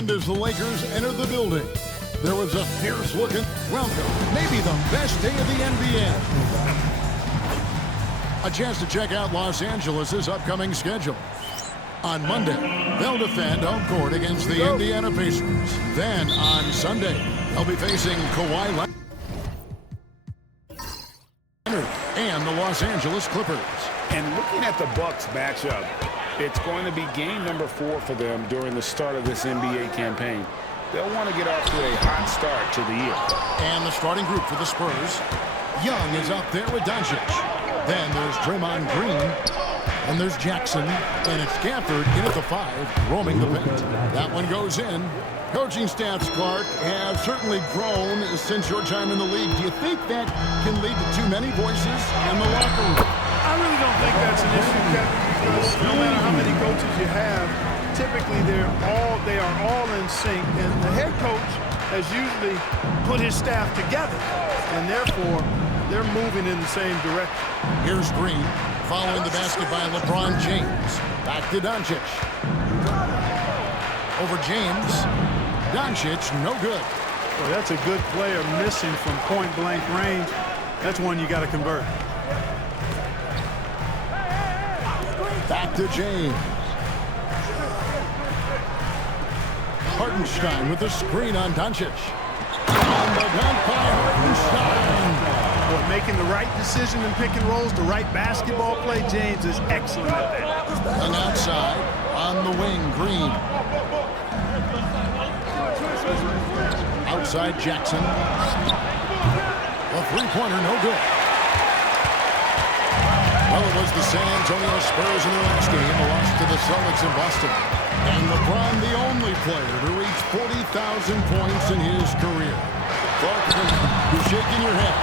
And as the Lakers enter the building, there was a fierce-looking welcome. Maybe the best day of the NBA. A chance to check out Los Angeles' upcoming schedule. On Monday, they'll defend home court against the Indiana Pacers. Then on Sunday, they'll be facing Kawhi Leonard and the Los Angeles Clippers. And looking at the Bucks matchup, it's going to be game number 4 for them during the start of this NBA campaign. They'll want to get off to a hot start to the year. And the starting group for the Spurs. Young is up there with Doncic. Then there's Draymond Green. And there's Jackson. And it's Gafford in at the 5, roaming the paint. That one goes in. Coaching staffs, Clark, have certainly grown since your time in the league. Do you think that can lead to too many voices in the locker room? I really don't think that's an issue, Kevin, because no matter how many coaches you have, typically they are all in sync, and the head coach has usually put his staff together, and therefore they're moving in the same direction. Here's Green following the basket by LeBron James. Back to Doncic. Over James. Doncic, no good. Well, that's a good player missing from point-blank range. That's one you got to convert. Back to James. Hartenstein with the screen on Doncic. And the dunk by Hartenstein. Well, making the right decision in pick and rolls, the right basketball play, James is excellent at that. And outside, on the wing, Green. Outside, Jackson. A three-pointer, no good. Well, it was the San Antonio Spurs in their last game, a loss to the Celtics in Boston. And LeBron, the only player to reach 40,000 points in his career. Clark, you're shaking your head.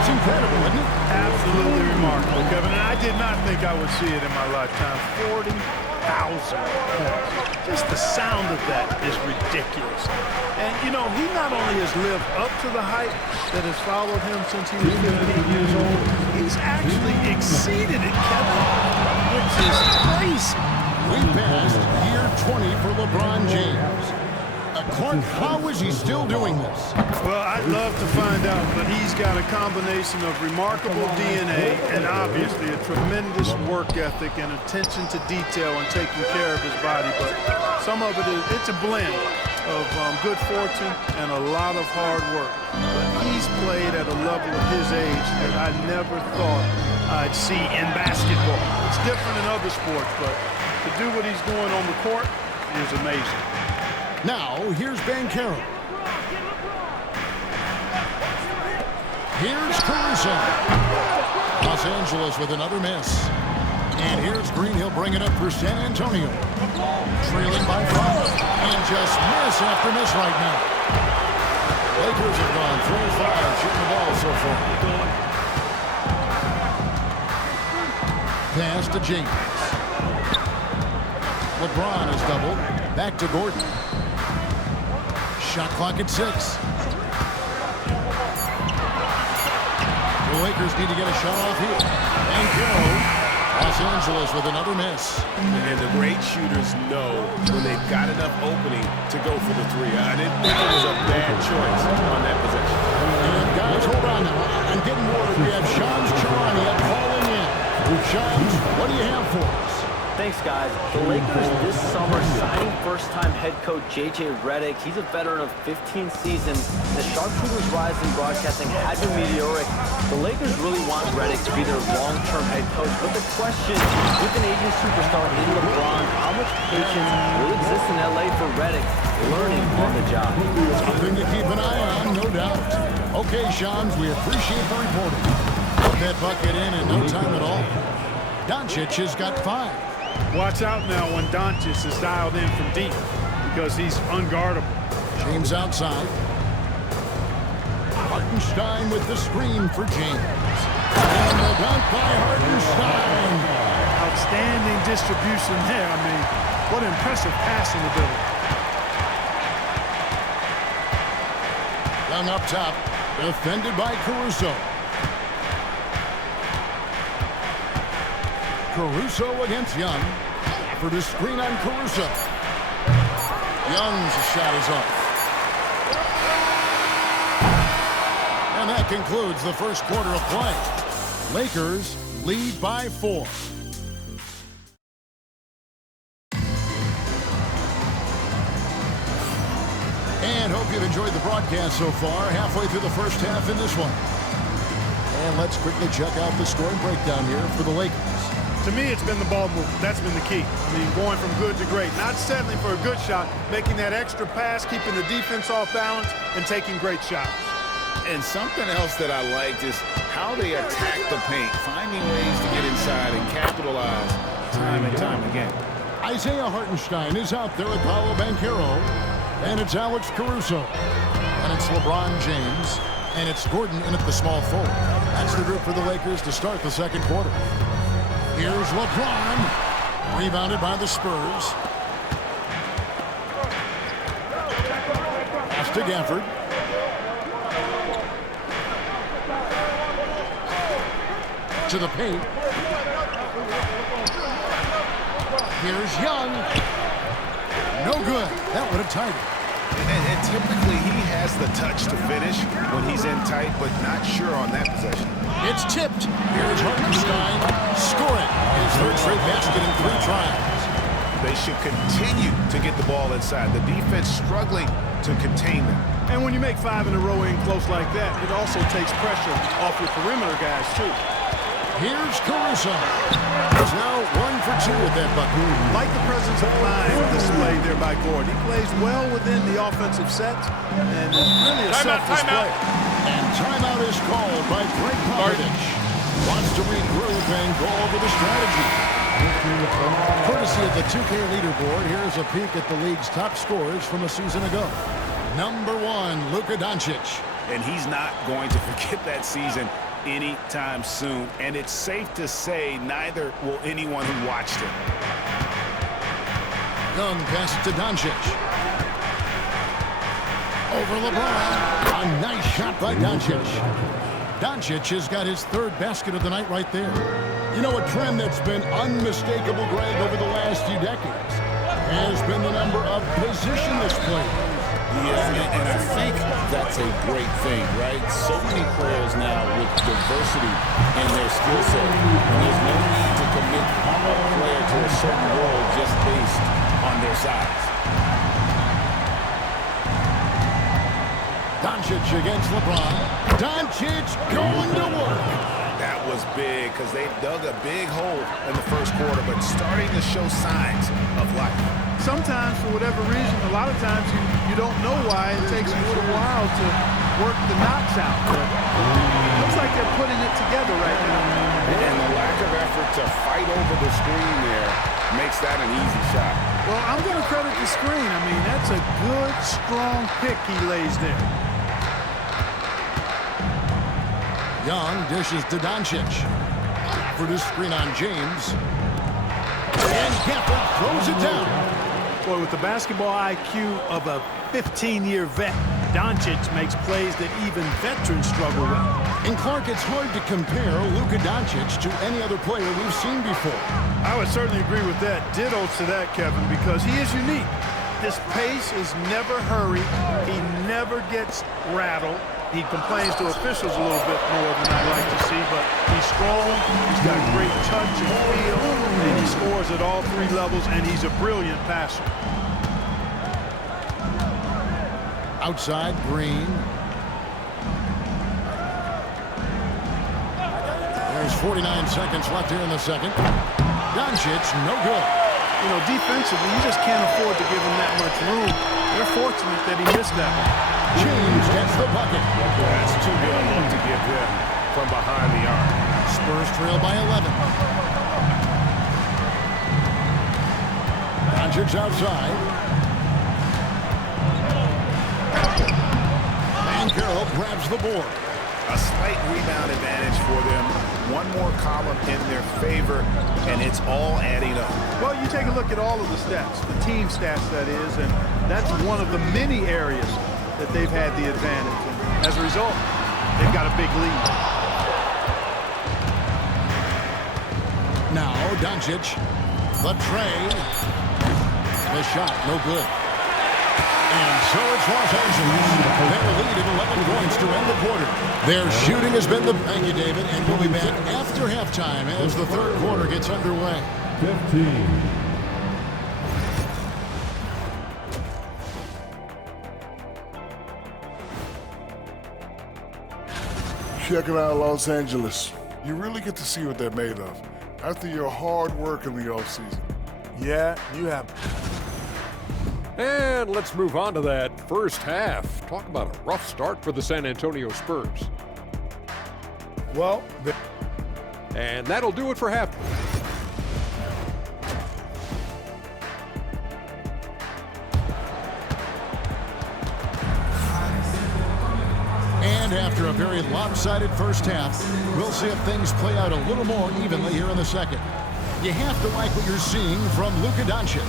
It's incredible, isn't it? Absolutely remarkable, Kevin. And I did not think I would see it in my lifetime. 40,000 points. Just the sound of that is ridiculous. And, you know, he not only has lived up to the hype that has followed him since he was 15 years old, he's actually exceeded it, Kevin, which is crazy. We passed year 20 for LeBron James. Clark, how is he still doing this? Well, I'd love to find out, but he's got a combination of remarkable DNA and obviously a tremendous work ethic and attention to detail and taking care of his body. But some of it's a blend of good fortune and a lot of hard work. But he's played at a level of his age that I never thought I'd see in basketball. It's different in other sports, but to do what he's doing on the court is amazing. Now, here's Banchero. Here's Caruso. Los Angeles with another miss. And here's Green. He'll bring it up for San Antonio. Trailing by 5. And just miss after miss right now. Lakers have gone 3-5 shooting the ball so far. Pass to James. LeBron is doubled. Back to Gordon. Shot clock at 6. The Lakers need to get a shot off here. And go. Los Angeles with another miss. And the great shooters know when they've got enough opening to go for the 3. I didn't think it was a bad choice on that possession. And guys, hold on now. I'm getting word. We have Shams Charania calling in. Shams, what do you have for us? Thanks, guys. The Lakers this summer signing first-time head coach J.J. Redick. He's a veteran of 15 seasons. The Sharpshooters' rise in broadcasting had been meteoric. The Lakers really want Redick to be their long-term head coach. But the question, with an aging superstar in LeBron, how much patience will exist in L.A. for Redick learning on the job? Something to keep an eye on, no doubt. Okay, Shams, we appreciate the reporting. Put that bucket in no time at all. Doncic has got 5. Watch out now when Doncic is dialed in from deep because he's unguardable. James outside. Hartenstein with the screen for James. And the dunk by Hartenstein. Outstanding distribution there. I mean, what impressive passing ability. Young up top. Defended by Caruso. Caruso against Young. For the screen on Caruso. Young's shot is up. And that concludes the first quarter of play. Lakers lead by 4. And hope you've enjoyed the broadcast so far. Halfway through the first half in this one. And let's quickly check out the scoring breakdown here for the Lakers. To me, it's been the ball movement. That's been the key. I mean, going from good to great. Not settling for a good shot, making that extra pass, keeping the defense off balance, and taking great shots. And something else that I liked is how they attack the paint, finding ways to get inside and capitalize time and time again. Isaiah Hartenstein is out there with Paolo Banchero. And it's Alex Caruso. And it's LeBron James. And it's Gordon in at the small forward. That's the group for the Lakers to start the second quarter. Here's LeBron. Rebounded by the Spurs. Pass to Gafford. To the paint. Here's Young. No good. That would have tied it. And typically he has the touch to finish when he's in tight, but not sure on that possession. It's tipped. Here's Hartenstein scoring his third straight basket in 3 tries. They should continue to get the ball inside. The defense struggling to contain them. And when you make 5 in a row in close like that, it also takes pressure off your perimeter guys, too. Here's Caruso. He's now 1 for 2 with that bucket. Like the presence of mind displayed there by Gordon. He plays well within the offensive set and is really a selfless player. And timeout is called by Greg Popovich. Wants to regroup and go over the strategy. Courtesy of the 2K leaderboard, here's a peek at the league's top scorers from a season ago. Number 1, Luka Doncic. And he's not going to forget that season anytime soon. And it's safe to say neither will anyone who watched it. Young passes to Doncic. Over LeBron. A nice shot by Doncic. Doncic has got his 3rd basket of the night right there. You know, a trend that's been unmistakable, Greg, over the last few decades has been the number of positionless players. Yeah, and I think that's a great thing, right? So many players now with diversity in their skill set. And there's no need to commit a player to a certain role just based on their size. Doncic against LeBron. Doncic going to work. That was big because they dug a big hole in the first quarter, but starting to show signs of life. Sometimes, for whatever reason, a lot of times you don't know why. It takes a little while to work the knocks out. But looks like they're putting it together right now. And the lack of effort to fight over the screen there makes that an easy shot. Well, I'm going to credit the screen. I mean, that's a good, strong pick he lays there. Young dishes to Doncic. For the screen on James. And Gafford throws it down. Boy, with the basketball IQ of a 15-year vet, Doncic makes plays that even veterans struggle with. And Clark, it's hard to compare Luka Doncic to any other player we've seen before. I would certainly agree with that. Ditto to that, Kevin, because he is unique. His pace is never hurried. He never gets rattled. He complains to officials a little bit more than I like to see, but he's strong, he's got great touch and feel, and he scores at all 3 levels, and he's a brilliant passer. Outside, Green. There's 49 seconds left here in the second. Doncic, no good. You know, defensively, you just can't afford to give him that much room. They're fortunate that he missed that one. James gets the bucket. That's too good a look to give them from behind the arc. Spurs trail by 11. Doncic's outside. Banchero grabs the board. A slight rebound advantage for them. One more column in their favor, and it's all adding up. Well, you take a look at all of the stats, the team stats, that is, and that's one of the many areas that they've had the advantage. And as a result, they've got a big lead. Now, Doncic, the tray. The shot, no good. And so it's Los Angeles. They lead at 11 points to end the quarter. Their shooting has been the... Thank you, David. And we'll be back after halftime as the third quarter gets underway. 15. Checking out Los Angeles. You really get to see what they're made of after your hard work in the offseason. Yeah, you have. And let's move on to that first half. Talk about a rough start for the San Antonio Spurs. Well, And that'll do it for half. And after a very lopsided first half, we'll see if things play out a little more evenly here in the second. You have to like what you're seeing from Luka Doncic.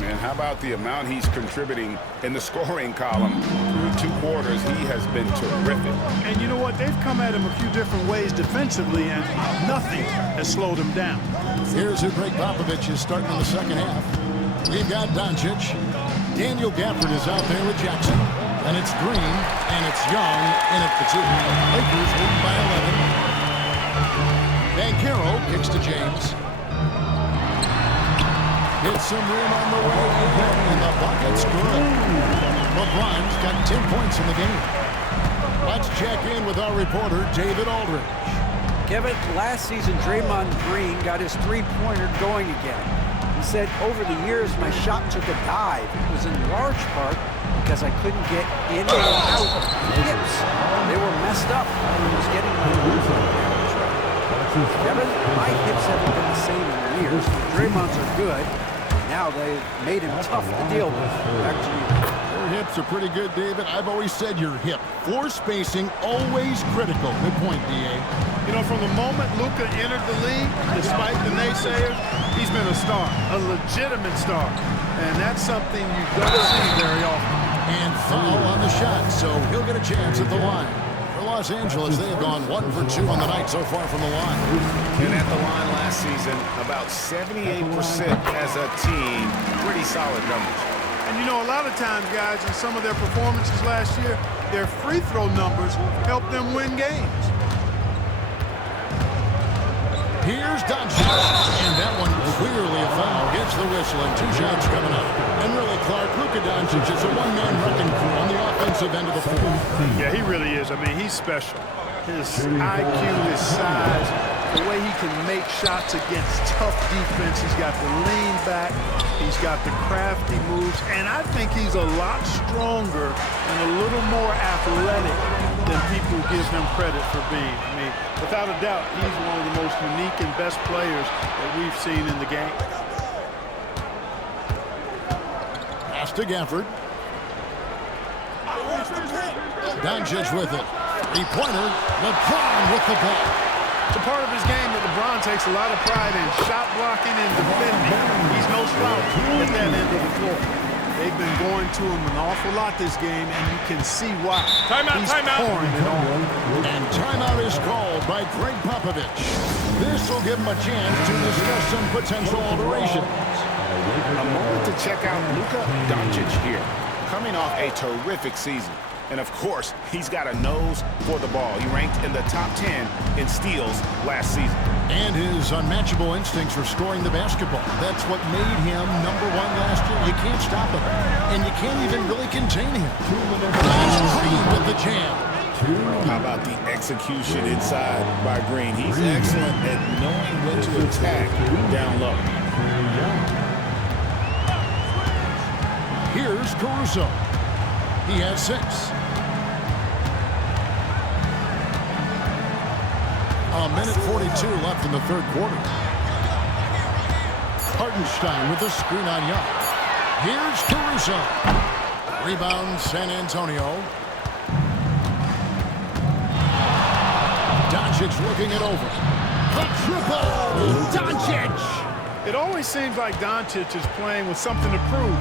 Man, how about the amount he's contributing in the scoring column? Through 2 quarters, he has been terrific. and you know what? They've come at him a few different ways defensively, and nothing has slowed him down. Here's who Greg Popovich is starting in the second half. We've got Doncic. Daniel Gafford is out there with Jackson. And it's Green, and it's Young in at the 2. Lakers lead by 11. Banchero kicks to James. Gets some room on the way in, and the bucket's good. LeBron's got 10 points in the game. Let's check in with our reporter, David Aldridge. Kevin, last season, Draymond Green got his three-pointer going again. He said, over the years, my shot took a dive. It was in large part because I couldn't get in or out of the hips. They were messed up. I was getting my movement damage right. Kevin, my hips haven't been the same in years. Draymond's are good. Now they've made him tough to deal with. Back to you. Your hips are pretty good, David. I've always said your hip. Floor spacing, always critical. Good point, D.A. You know, from the moment Luka entered the league, despite the naysayers, he's been a star, a legitimate star. And that's something you don't see very often. And foul on the shot, so he'll get a chance at the line. For Los Angeles, they have gone 1 for 2 on the night so far from the line. And at the line last season, about 78% as a team. Pretty solid numbers. And you know, a lot of times, guys, in some of their performances last year, their free throw numbers helped them win games. Here's Doncic, and that one clearly a foul. Gets the whistle, and 2 shots coming up. And really, Clark, Luka Doncic is a one-man wrecking crew on the offensive end of the floor. Yeah, he really is. I mean, he's special. His IQ, his size, the way he can make shots against tough defense. He's got the lean back. He's got the crafty moves. And I think he's a lot stronger and a little more athletic than people give him credit for being. I mean, without a doubt, he's one of the most unique and best players that we've seen in the game. Pass to Gafford. Doncic with it. Three-pointer. LeBron with the ball. It's a part of his game that LeBron takes a lot of pride in, shot blocking and defending. He's no slouch at that end of the floor. They've been going to him an awful lot this game, and you can see why. He's pouring it on. And timeout is called by Greg Popovich. This will give him a chance to discuss some potential alterations. A moment to check out Luka Doncic here, coming off a terrific season. And of course, he's got a nose for the ball. He ranked in the top 10 in steals last season. And his unmatchable instincts for scoring the basketball. That's what made him number 1 last year. You can't stop him. And you can't even really contain him. That's Green with the jam. How about the execution inside by Green? He's excellent at knowing when to attack down low. Here's Caruso. He has 6. A minute 42 left in the third quarter. Hartenstein with the screen on Young. Here's Caruso. Rebound San Antonio. Doncic looking it over. The triple! Doncic! It always seems like Doncic is playing with something to prove.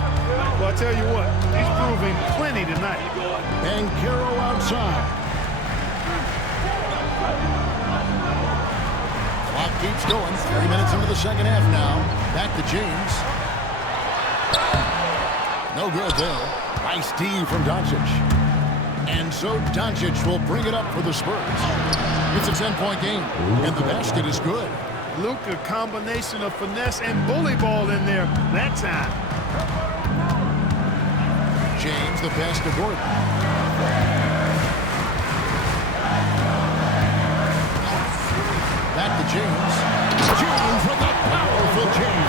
Well, I tell you what, he's proving plenty tonight. Banchero outside. Clock keeps going. 3 minutes into the second half now. Back to James. No good there. Nice D from Doncic. And so Doncic will bring it up for the Spurs. It's a 10-point game, and the basket is good. Luka, combination of finesse and bully ball in there that time. James, the pass to Gordon. Back to James. James with a powerful jam.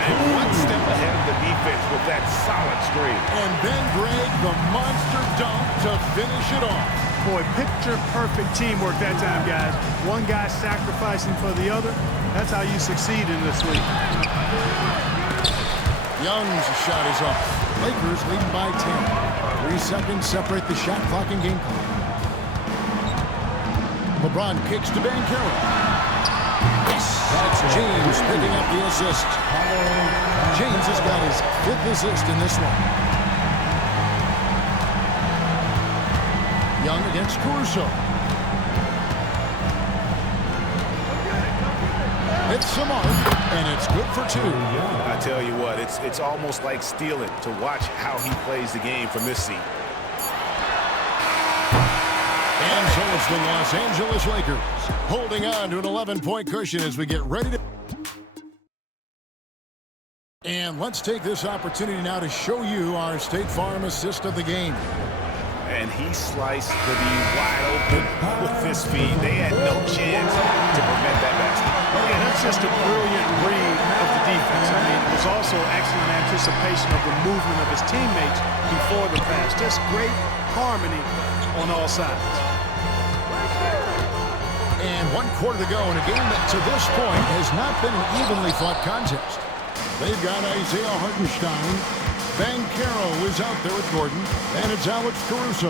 And one step ahead of the defense with that solid screen. And then Greg, the monster dunk to finish it off. Boy, picture-perfect teamwork that time, guys. One guy sacrificing for the other. That's how you succeed in this league. Young's shot is off. Lakers leading by 10. 3 seconds separate the shot clock and game clock. LeBron kicks to Banchero. Yes, that's James picking up the assist. James has got his 5th assist in this one. Young against Caruso. It's the mark, and it's good for 2. I tell you what, it's almost like stealing to watch how he plays the game from this seat. And so it's the Los Angeles Lakers holding on to an 11-point cushion as we get ready to... And let's take this opportunity now to show you our State Farm assist of the game. And he sliced the D wide open with his feet. They had no chance to prevent that basket. Yeah, that's just a brilliant read of the defense. I mean, it was also excellent anticipation of the movement of his teammates before the pass. Just great harmony on all sides. And 1 quarter to go in a game that to this point has not been an evenly fought contest. They've got Isaiah Hartenstein. Banchero is out there with Gordon. And it's Alex Caruso.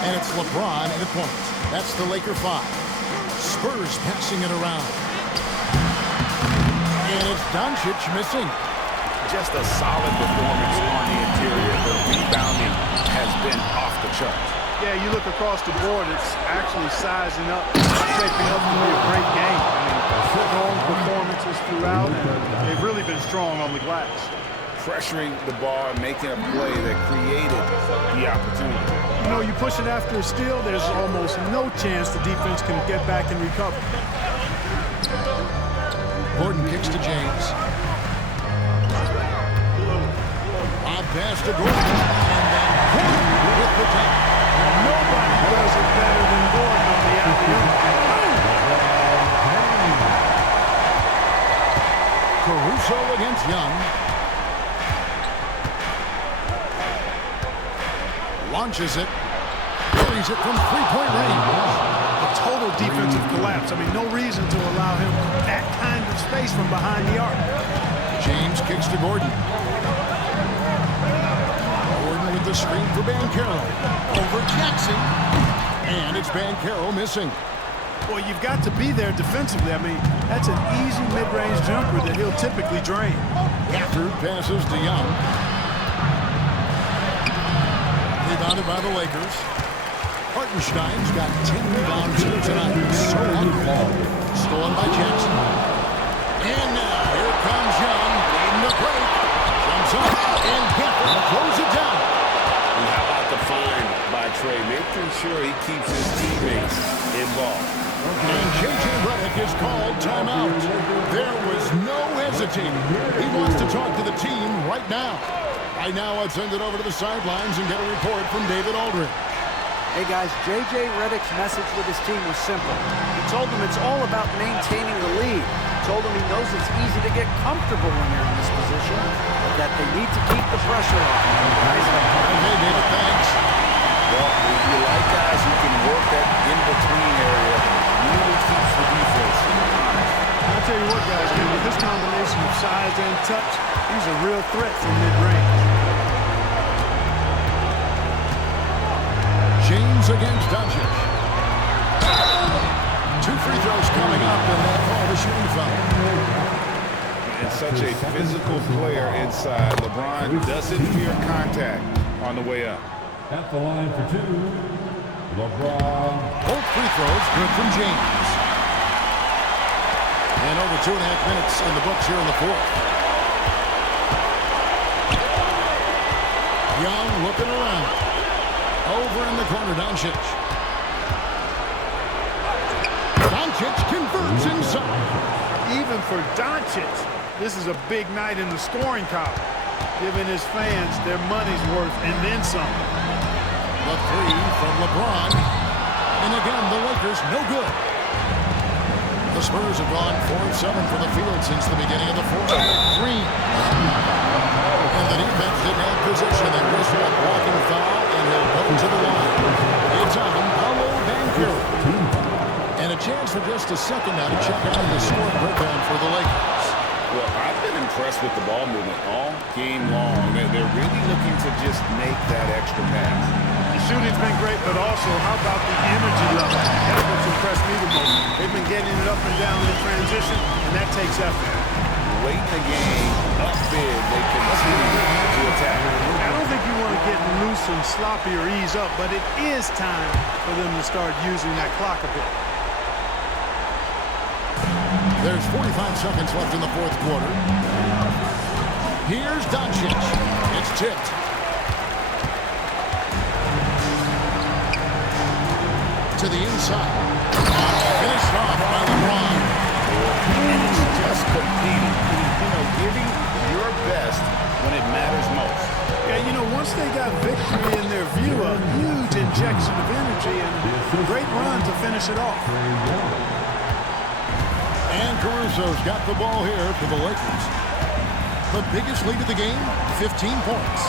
And it's LeBron at the point. That's the Laker 5. Spurs passing it around. And it's Doncic missing. Just a solid performance on the interior. The rebounding has been off the charts. Yeah, you look across the board, it's actually sizing up, shaping up to be a great game. I mean, strong performances throughout, and they've really been strong on the glass. Pressuring the ball and making a play that created the opportunity. You know, you push it after a steal, there's almost no chance the defense can get back and recover. Gordon kicks to James. On pass to Gordon. And then Gordon with the top. Nobody does it better than Gordon on the alley-oop. Caruso against Young. Launches it. Carries it from 3-point range. A total defensive collapse. I mean, no reason to allow him that kind of space from behind the arc. James kicks to Gordon. Gordon with the screen for Banchero. Over Jackson. And it's Banchero missing. Well, you've got to be there defensively. I mean, that's an easy mid-range jumper that he'll typically drain. Gafford passes to Young. Rebounded by the Lakers. Hartenstein's got 10 rebounds here tonight. So active. Stolen by Jackson. And now here comes Young. Needing the break. Jumps up. And Gafford throws it down. And how about the find by Trey? Making sure he keeps his teammates involved. And J.J. Redick is called timeout. There was no hesitating. He wants to talk to the team right now. Right now, let's send it over to the sidelines and get a report from David Aldridge. Hey guys, J.J. Redick's message with his team was simple. He told them it's all about maintaining the lead. He told them he knows it's easy to get comfortable when you're in this position, but that they need to keep the pressure on. Guys, Hey, David, thanks. Well, you like guys who can work that in-between area, really keeps the defense honest. I'll tell you what, guys, with this combination of size and touch, he's a real threat from mid-range. James against Doncic. 2 free throws coming up, and they'll call the shooting foul. And such a physical player inside. LeBron doesn't fear contact on the way up. At the line for 2, LeBron. Both free throws good from James. And over 2.5 minutes in the books here in the fourth. Young looking around. Over in the corner, Doncic. Doncic converts inside. Even for Doncic, this is a big night in the scoring column, giving his fans their money's worth and then some. The three from LeBron. And again, the Lakers no good. The Spurs have gone 4 of 7 from the field since the beginning of the fourth. Green. And the defense didn't have position. They whistle a walking foul, and he'll go to the line. It's on Paolo Banchero. And a chance for just a second now to check out the scoring breakdown for the Lakers. Well, I've been impressed with the ball movement all game long. They're really looking to just make that extra pass. The shooting's been great, but also, how about the energy level? That's what's impressed me the most. They've been getting it up and down in transition, and that takes effort. Late in the game, up big, they continue to attack. I don't think you want to get loose and sloppy or ease up, but it is time for them to start using that clock a bit. There's 45 seconds left in the fourth quarter. Here's Doncic. It's tipped. To the inside. Finished off by LeBron. And it's just competing. Giving your best when it matters most. Yeah, once they got victory in their view, a huge injection of energy and a great run to finish it off. And Caruso's got the ball here for the Lakers. The biggest lead of the game, 15 points.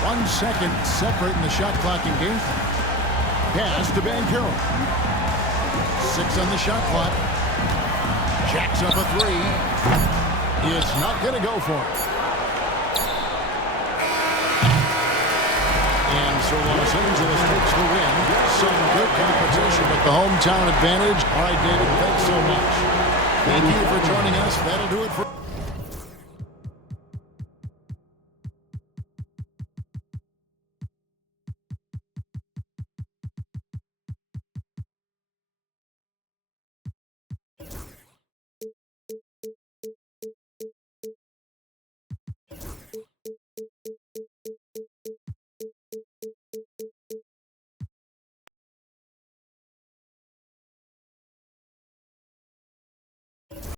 1 second separating the shot clock and game clock. Pass to Banchero. 6 on the shot clock. Jacks up a 3. It's not going to go for it. And so Los Angeles takes the win. Some good competition with the hometown advantage. All right, David, thanks so much. Thank you for joining us. That'll do it for